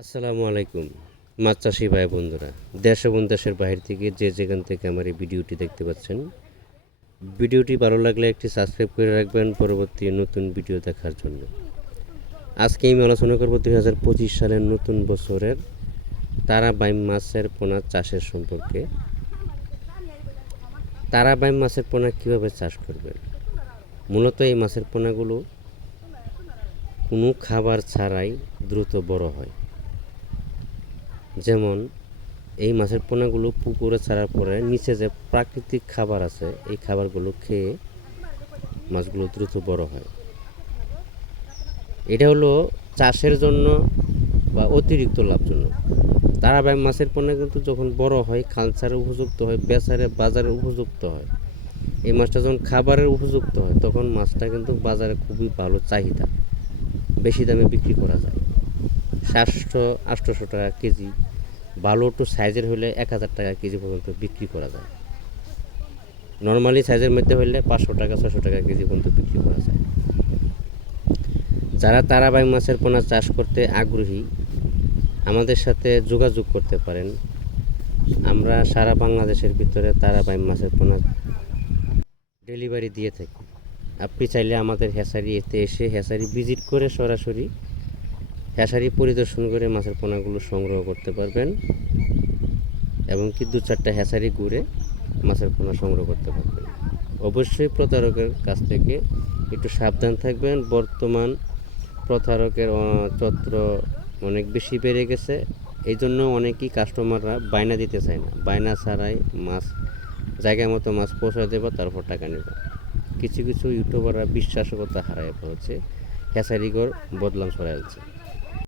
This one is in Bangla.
আসসালামু আলাইকুম মাছ চাষি ভাই বন্ধুরা, দেশ এবং দেশের বাইরে থেকে যে যেখান থেকে আমার এই ভিডিওটি দেখতে পাচ্ছেন, ভিডিওটি ভালো লাগলে একটি সাবস্ক্রাইব করে রাখবেন পরবর্তী নতুন ভিডিও দেখার জন্য। আজকে আমি আলোচনা করব 2025 সালের নতুন বছরের তারাবাইম মাছের পোনা চাষের সম্পর্কে। তারাবাইম মাছের পোনা কীভাবে চাষ করবেন। মূলত এই মাছের পোনাগুলো কোনো খাবার ছাড়াই দ্রুত বড় হয়। যেমন এই মাছের পোনাগুলো পুকুরে ছাড়ার পরে নিচে যে প্রাকৃতিক খাবার আছে, এই খাবারগুলো খেয়ে মাছগুলো দ্রুত বড় হয়। এটা হলো চাষের জন্য বা অতিরিক্ত লাভজনক। তারাবাইম মাছের পোনা কিন্তু যখন বড় হয়, কালচারে উপযুক্ত হয়, বেচারে বাজারে উপযুক্ত হয়, এই মাছটা যখন খাবারের উপযুক্ত হয়, তখন মাছটা কিন্তু বাজারে খুবই ভালো চাহিদা, বেশি দামে বিক্রি করা যায়। 700-800 টাকা কেজি, ভালো একটু সাইজের হলে 1000 টাকা কেজি পর্যন্ত বিক্রি করা যায়। নর্মালি সাইজের মধ্যে হলে 500 টাকা 600 টাকা কেজি পর্যন্ত বিক্রি করা যায়। যারা তারাবাইম মাছের পোনা চাষ করতে আগ্রহী, আমাদের সাথে যোগাযোগ করতে পারেন। আমরা সারা বাংলাদেশের ভিতরে তারাবাইম মাছের পোনা ডেলিভারি দিয়ে থাকি। আপনি চাইলে আমাদের হ্যাচারিতে এসে হ্যাচারি ভিজিট করে সরাসরি হ্যাচারি পরিদর্শন করে মাছের পোনাগুলো সংগ্রহ করতে পারবেন, এবং কি 2-4টা হ্যাচারি ঘুরে মাছের পোনা সংগ্রহ করতে পারবেন। অবশ্যই প্রতারকের কাছ থেকে একটু সাবধান থাকবেন। বর্তমান প্রতারকের চত্র অনেক বেশি বেড়ে গেছে, এই জন্য অনেকেই কাস্টমাররা বায়না দিতে চায় না। বায়না ছাড়াই মাছ জায়গা মতো মাছ পৌঁছে দেবো, তারপর টাকা নেব। কিছু কিছু ইউটিউবাররা বিশ্বাসকতা হারায় পড়েছে, হ্যাচারিঘর বদলাম ছড়াচ্ছে।